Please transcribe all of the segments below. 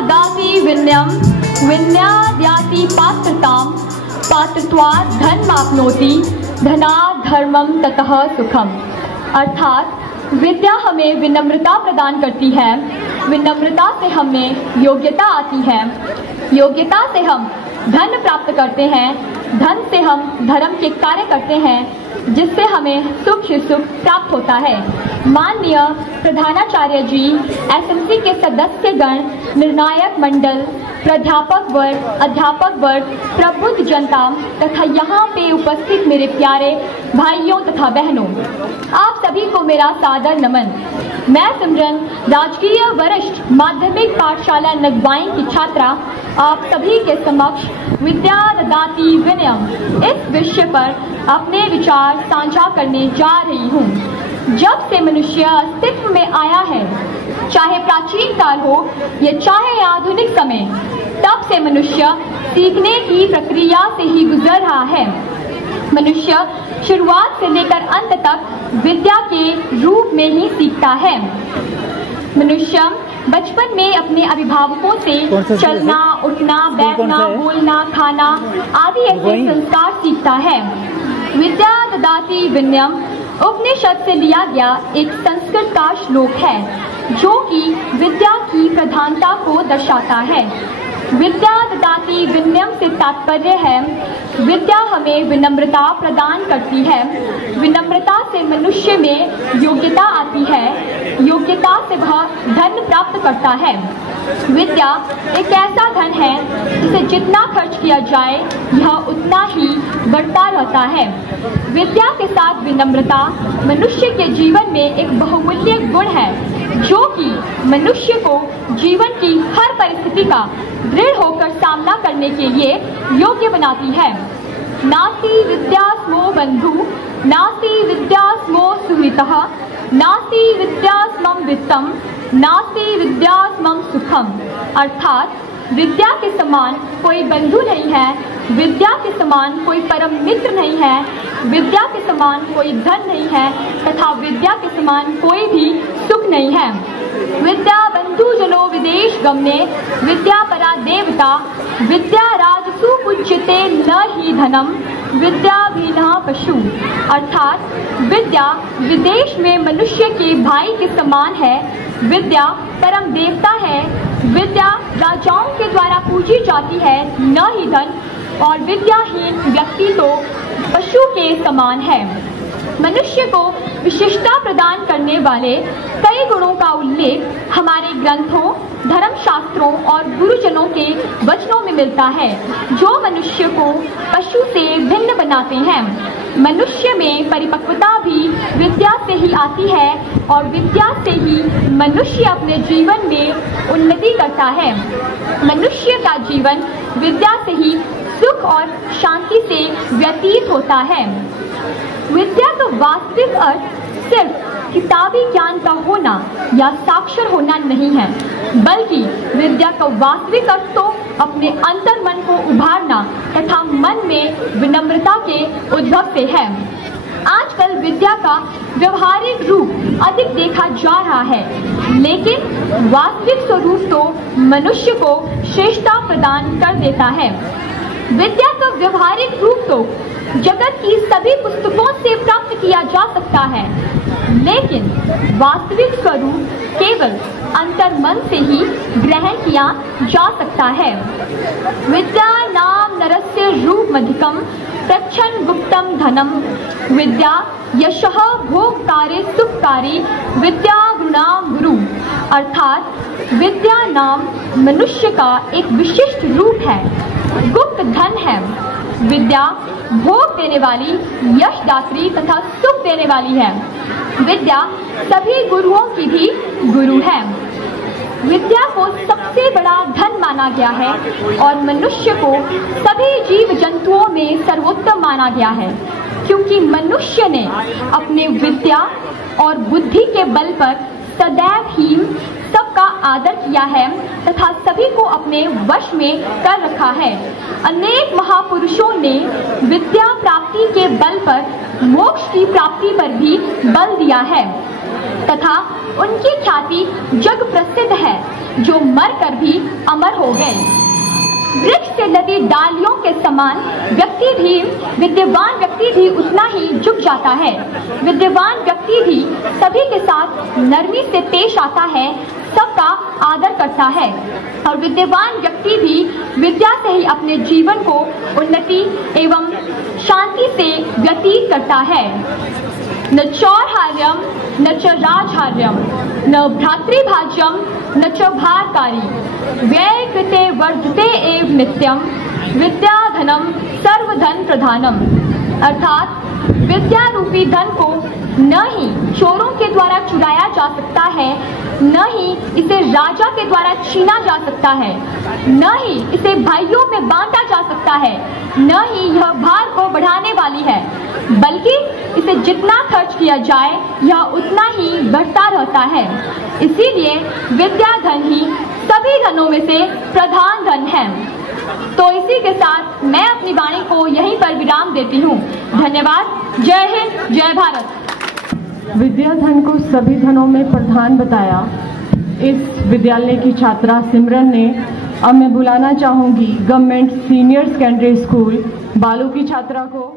ददाति विनयं विनयाद्याति पात्रतां पात्रत्वात् धनमाप्नोति धनात् धर्मं ततः सुखम। अर्थात विद्या हमें विनम्रता प्रदान करती है, विनम्रता से हमें योग्यता आती है, योग्यता से हम धन प्राप्त करते हैं, धन से हम धर्म के कार्य करते हैं, जिससे हमें सुख ही सुख प्राप्त होता है। माननीय प्रधानाचार्य जी, एसएमसी के सदस्यगण, निर्णायक मंडल, प्राध्यापक वर्ग, अध्यापक वर्ग, प्रबुद्ध जनता तथा यहाँ पे उपस्थित मेरे प्यारे भाइयों तथा बहनों, आप सभी को मेरा सादर नमन। मैं सिमरन, राजकीय वरिष्ठ माध्यमिक पाठशाला नगवाई की छात्रा, आप सभी के समक्ष विद्या ददाति विनयम इस विषय पर अपने विचार साझा करने जा रही हूँ। जब से मनुष्य अस्तित्व में आया है, चाहे प्राचीन काल हो या चाहे आधुनिक समय, तब से मनुष्य सीखने की प्रक्रिया से ही गुजर रहा है। मनुष्य शुरुआत से लेकर अंत तक विद्या के रूप में ही सीखता है। मनुष्य बचपन में अपने अभिभावकों से चलना, उठना, बैठना, बोलना, खाना आदि ऐसे संस्कार सीखता है। विद्या ददाति विनयम उपनिषद से लिया गया एक संस्कृत का श्लोक है, जो कि विद्या की प्रधानता को दर्शाता है। विद्या ददाति विनयम से तात्पर्य है, विद्या हमें विनम्रता प्रदान करती है, विनम्रता से मनुष्य में योग्यता आती है, योग्यता से वह धन प्राप्त करता है। विद्या एक ऐसा धन है जिसे जितना खर्च किया जाए यह उतना ही बढ़ता रहता है। विद्या के साथ विनम्रता मनुष्य के जीवन में एक बहुमूल्य गुण है, जो कि मनुष्य को जीवन की हर परिस्थिति का दृढ़ होकर सामना करने के लिए योग्य बनाती है। नास्ति विद्या स्मो बंधु, नास्ति विद्या स्मो सुहृतः, नास्ति विद्या स्मम वित्तम, नास्ति विद्या स्मम सुखम। अर्थात विद्या के समान कोई बंधु नहीं है, विद्या के समान कोई परम मित्र नहीं है, विद्या के समान कोई धन नहीं है तथा विद्या के समान कोई भी सुख नहीं है। विद्या बंधु जनो विदेश गमने, विद्या परा देवता, विद्या राजसु पूज्यते न ही धनम, विद्या भी न पशु। अर्थात विद्या विदेश में मनुष्य के भाई के समान है, विद्या परम देवता है, विद्या राजाओं के द्वारा पूजी जाती है, न ही धन, और विद्याहीन व्यक्ति तो पशु के समान है। मनुष्य को विशिष्टता प्रदान करने वाले कई गुणों का उल्लेख हमारे ग्रंथों, धर्मशास्त्रों और गुरुजनों के वचनों में मिलता है, जो मनुष्य को पशु से भिन्न बनाते हैं। मनुष्य में परिपक्वता भी विद्या से ही आती है और विद्या से ही मनुष्य अपने जीवन में उन्नति करता है। मनुष्य का जीवन विद्या से ही सुख और शांति से व्यतीत होता है। विद्या का वास्तविक अर्थ सिर्फ किताबी ज्ञान का होना या साक्षर होना नहीं है, बल्कि विद्या का वास्तविक अर्थ तो अपने अंतर मन को उभारना तथा मन में विनम्रता के उद्भव से है। आजकल विद्या का व्यवहारिक रूप अधिक देखा जा रहा है, लेकिन वास्तविक स्वरूप तो मनुष्य को श्रेष्ठता प्रदान कर देता है। विद्या का व्यवहारिक रूप तो जगत की सभी पुस्तकों से प्राप्त किया जा सकता है, लेकिन वास्तविक स्वरूप केवल अंतर्मन से ही ग्रहण किया जा सकता है। विद्या नाम नरस्य रूपमधिकम प्रच्छन्न गुप्तम धनम, विद्या यशः भोगकारी सुखकारी विद्या गुणाम गुरु। अर्थात विद्या नाम मनुष्य का एक विशिष्ट रूप है, गुप्त धन है। विद्या भोग देने वाली, यशदात्री तथा सुख देने वाली है। विद्या सभी गुरुओं की भी गुरु है। विद्या को सबसे बड़ा धन माना गया है और मनुष्य को सभी जीव जंतुओं में सर्वोत्तम माना गया है, क्योंकि मनुष्य ने अपने विद्या और बुद्धि के बल पर सदैव ही सबका आदर किया है तथा सभी को अपने वश में कर रखा है। अनेक महापुरुषों ने विद्या प्राप्ति के बल पर मोक्ष की प्राप्ति पर भी बल दिया है। तथा उनकी ख्याति जग प्रसिद्ध है, जो मरकर भी अमर हो गए। वृक्ष से लदी डालियों के समान विद्यमान व्यक्ति भी उतना ही झुक जाता है। विद्यमान व्यक्ति भी सभी के साथ नरमी से पेश आता है, सबका आदर करता है और विद्यमान व्यक्ति भी विद्या से ही अपने जीवन को उन्नति एवं शांति से व्यतीत करता है। न चौर्हार्यम न च राजहार्यम न भ्रातृभाज्यम न च भारकारी व्यय कृते वर्धते एव नित्यम विद्याधनम सर्वधन प्रधानम। अर्थात विद्या रूपी धन को न ही चोरों के द्वारा चुराया जा सकता है, न ही इसे राजा के द्वारा छीना जा सकता है, न ही इसे भाइयों में बांटा जा सकता है, न ही यह भार को बढ़ाने वाली है, बल्कि इसे जितना खर्च किया जाए यह उतना ही बढ़ता रहता है। इसीलिए विद्या धन ही सभी धनों में से प्रधान धन है। तो इसी के साथ मैं अपनी वाणी को यहीं पर विराम देती हूँ। धन्यवाद। जय हिंद, जय भारत। विद्या धन को सभी धनों में प्रधान बताया इस विद्यालय की छात्रा सिमरन ने। अब मैं बुलाना चाहूंगी गवर्नमेंट सीनियर सेकेंडरी स्कूल बालू की छात्रा को।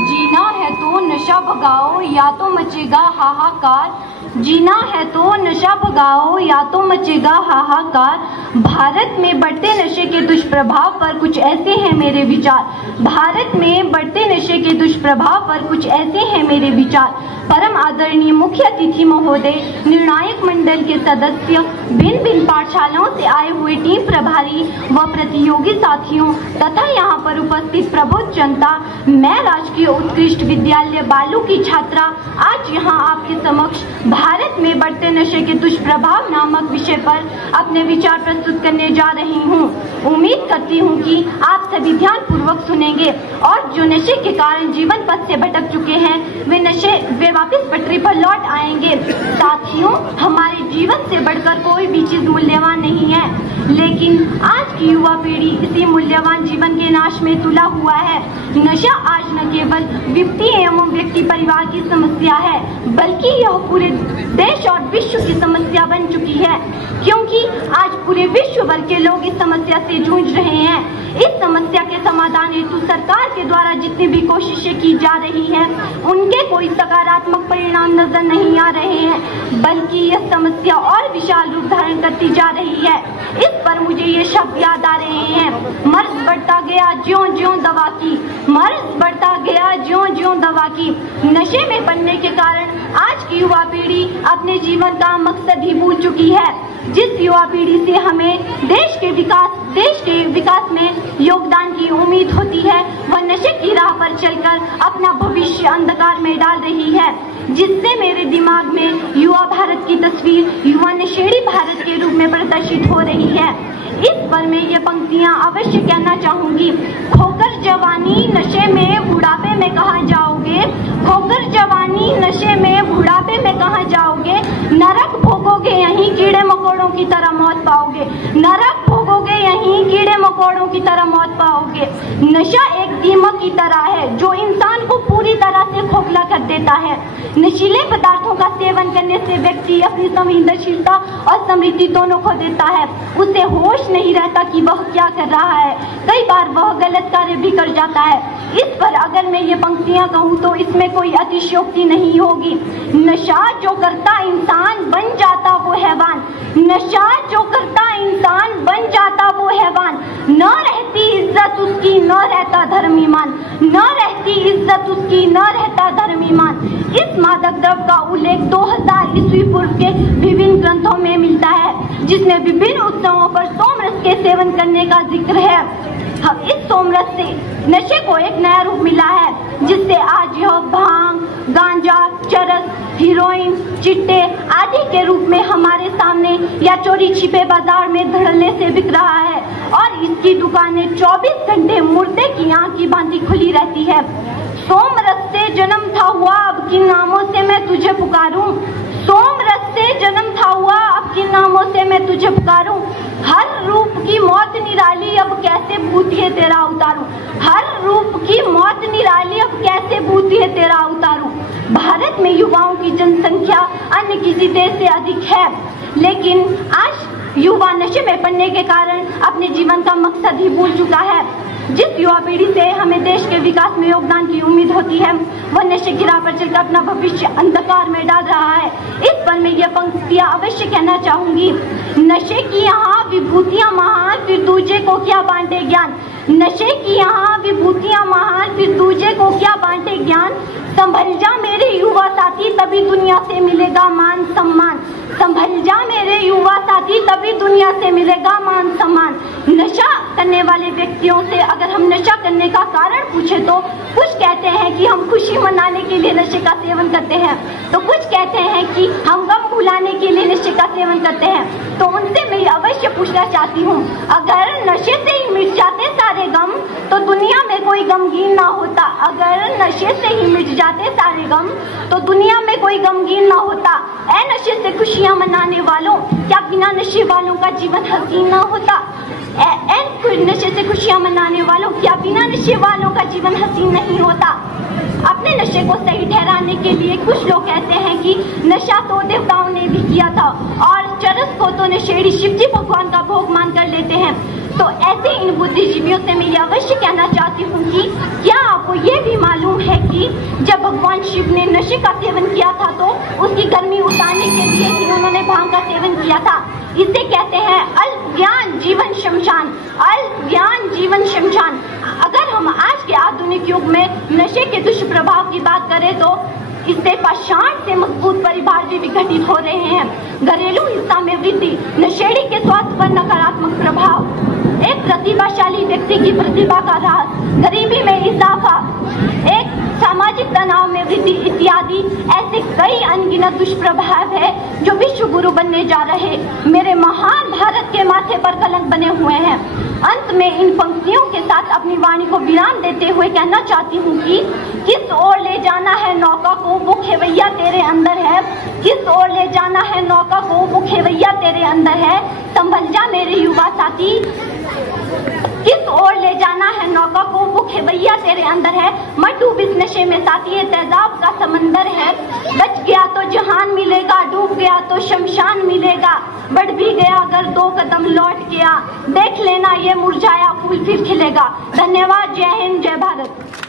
जीना है तो नशा भगाओ या तो मचेगा हाहाकार, जीना है तो नशा भगाओ या तो मचेगा हाहाकार। भारत में बढ़ते नशे के दुष्प्रभाव पर कुछ ऐसे हैं मेरे विचार, भारत में बढ़ते नशे के दुष्प्रभाव पर कुछ ऐसे हैं मेरे विचार। परम आदरणीय मुख्य अतिथि महोदय, निर्णायक मंडल के सदस्य, भिन्न भिन्न पाठशालाओं से आए हुए टीम प्रभारी व प्रतियोगी साथियों तथा यहाँ पर उपस्थित प्रबुद्ध जनता, मैं राजकीय उत्कृष्ट विद्यालय बालू की छात्रा आज यहाँ आपके समक्ष भारत में बढ़ते नशे के दुष्प्रभाव नामक विषय पर अपने विचार प्रस्तुत करने जा रही हूँ। उम्मीद करती हूँ कि आप सभी ध्यान पूर्वक सुनेंगे और जो नशे के कारण जीवन पथ से भटक चुके हैं वे वापस पटरी पर लौट आएंगे। साथियों, हमारे जीवन से बढ़कर कोई भी चीज मूल्यवान नहीं है, लेकिन आज की युवा पीढ़ी इसी मूल्यवान जीवन के नाश में तुला हुआ है। नशा आज न केवल व्यक्ति एवं व्यक्ति परिवार की समस्या है, बल्कि यह पूरे देश और विश्व की समस्या बन चुकी है, क्योंकि आज पूरे विश्व भर के लोग इस समस्या से जूझ रहे हैं। इस समस्या के समाधान हेतु सरकार के द्वारा जितनी भी कोशिशें की जा रही हैं, उनके कोई सकारात्मक परिणाम नजर नहीं आ रहे हैं, बल्कि यह समस्या और विशाल रूप धारण करती जा रही है। इस पर मुझे ये शब्द याद आ रहे हैं, मर्ज बढ़ता गया ज्यों ज्यों दवा की, मर्ज बढ़ता गया ज्यों ज्यों दवा की। नशे में बनने के कारण आज की युवा पीढ़ी अपने जीवन का मकसद ही भूल चुकी है। जिस युवा पीढ़ी से हमें देश के विकास में योगदान की उम्मीद होती है, वह नशे की राह पर चलकर अपना भविष्य अंधकार में डाल रही है, जिससे मेरे दिमाग में युवा भारत की तस्वीर युवा नशेड़ी भारत के रूप में प्रदर्शित हो रही है। इस पर मैं ये पंक्तियां अवश्य कहना चाहूंगी। खोकर जवानी नशे में बुढ़ापे में कहाँ जाओगे, खोकर जवानी नशे में बुढ़ापे में कहाँ जाओगे, नरक भोगोगे यहीं कीड़े मकोड़ों की तरह मौत पाओगे, नरक भोगोगे यहीं कीड़े मकोड़ों की तरह मौत पाओगे। नशा एक दीमक की तरह है जो इंसान को पूरी तरह से खोखला कर देता है। नशीले पदार्थों का सेवन करने से व्यक्ति अपनी संवेदनशीलता और स्मृति दोनों खो देता है। उसे होश नहीं रहता कि वह क्या कर रहा है, कई बार वह गलत कार्य भी कर जाता है। इस पर अगर मैं ये पंक्तियां कहूँ तो इसमें कोई अतिशयोक्ति नहीं होगी। नशा जो करता इंसान बन जाता वो हैवान, नशा जो करता इंसान बन जाता वो हैवान। न रहती इज्जत उसकी न रहता धर्म ईमान, न रहती इज्जत उसकी न रहता धर्म ईमान। इस मादक द्रव्य का उल्लेख 2000 ईस्वी पूर्व के विभिन्न ग्रंथों में मिलता है, जिसमें विभिन्न उत्सवों पर सोमरस के सेवन करने का जिक्र है। हम इस सोमरस से नशे को एक नया रूप मिला है, जिससे आज यह भांग, गांजा, चरस, हीरोइन, चिट्टे आदि के रूप में हमारे सामने या चोरी छिपे बाजार में धड़ल्ले से बिक रहा है और इसकी दुकानें 24 घंटे मुर्दे की आंख की भांति खुली रहती है। सोमरस से जन्म था हुआ अब किन नामों से मैं तुझे पुकारूं, सोमरस से जन्म था हुआ अब किन नामों से मैं तुझे पुकारूं। हर रूप की मौत निराली अब कैसे भूतिए तेरा उतारूं, हर रूप की मौत निराली अब कैसे भूतिए तेरा उतारूं। भारत में युवाओं की जनसंख्या अन्य किसी देश से अधिक है, लेकिन आज युवा नशे में पड़ने के कारण अपने जीवन का मकसद ही भूल चुका है। जिस युवा पीढ़ी से हमें देश के विकास में योगदान की उम्मीद होती है, वह नशे की राह पर चलकर अपना भविष्य अंधकार में डाल रहा है। इस पर मैं ये पंक्तियां अवश्य कहना चाहूंगी। नशे की यहाँ विभूतियां महान, फिर दूजे को क्या बांटे ज्ञान। नशे की यहाँ विभूतियां महान, फिर दूजे को क्या बांटे ज्ञान। संभल जा मेरे युवा साथी, तभी दुनिया से मिलेगा मान सम्मान। संभल जा मेरे युवा साथी, तभी दुनिया से मिलेगा मान सम्मान। नशा करने वाले व्यक्तियों से अगर हम नशा करने का कारण पूछे तो कुछ कहते हैं कि हम खुशी मनाने के लिए नशे का सेवन करते हैं, तो कुछ कहते हैं कि हम गम भुलाने के लिए नशे का सेवन करते हैं। तो उनसे मैं अवश्य पूछना चाहती हूँ, अगर नशे से ही मिट जाते सारे गम तो दुनिया में कोई गमगीन ना होता। अगर नशे से ही मिट जाते सारे गम तो दुनिया में कोई गमगीन ना होता। ऐ नशे से खुशियाँ मनाने वालों, क्या बिना नशे वालों का जीवन हसीन ना होता। नशे से खुशियां मनाने वालों, क्या बिना नशे वालों का जीवन हसीन नहीं होता। अपने नशे को सही ठहराने के लिए कुछ लोग कहते हैं कि नशा तो देवताओं ने भी किया था और चरस को तो नशेड़ी शिवजी भगवान का भोग मान कर लेते हैं। तो ऐसे इन बुद्धिजीवियों से मैं ये अवश्य कहना चाहती हूँ कि क्या आपको ये भी मालूम है कि जब भगवान शिव ने नशे का सेवन किया था तो उसकी गर्मी उतारने के लिए ही उन्होंने भांग का सेवन किया था। इसे कहते हैं अल्प ज्ञान जीवन शमशान, अल्प ज्ञान जीवन शमशान। अगर हम आज के आधुनिक युग में नशे के दुष्प्रभाव की बात करें तो इससे पाषाण से मजबूत परिवार भी विघटित हो रहे हैं। घरेलू हिंसा में वृद्धि, नशेड़ी के स्वास्थ्य पर नकारात्मक प्रभाव, एक प्रतिभाशाली व्यक्ति की प्रतिभा का ह्रास, गरीबी में इजाफा, एक सामाजिक तनाव में वृद्धि इत्यादि ऐसे कई अनगिनत दुष्प्रभाव है जो विश्व गुरु बनने जा रहे मेरे महान भारत के माथे पर कलंक बने हुए हैं। अंत में इन पंक्तियों के साथ अपनी वाणी को विराम देते हुए कहना चाहती हूँ कि किस ओर ले जाना है नौका को वो खेवैया तेरे अंदर है। किस ओर ले जाना है नौका को वो खेवैया तेरे अंदर है। संभल जा मेरे युवा साथी, किस ओर ले जाना है नौका को वो खेवैया तेरे अंदर है। मत डूब इस नशे में साथी, ये तेजाब का समंदर है। बच गया तो जहान मिलेगा, डूब गया तो शमशान मिलेगा। बढ़ भी गया अगर 2 कदम लौट गया, देख लेना ये मुरझाया फूल फिर खिलेगा। धन्यवाद। जय हिंद, जय भारत।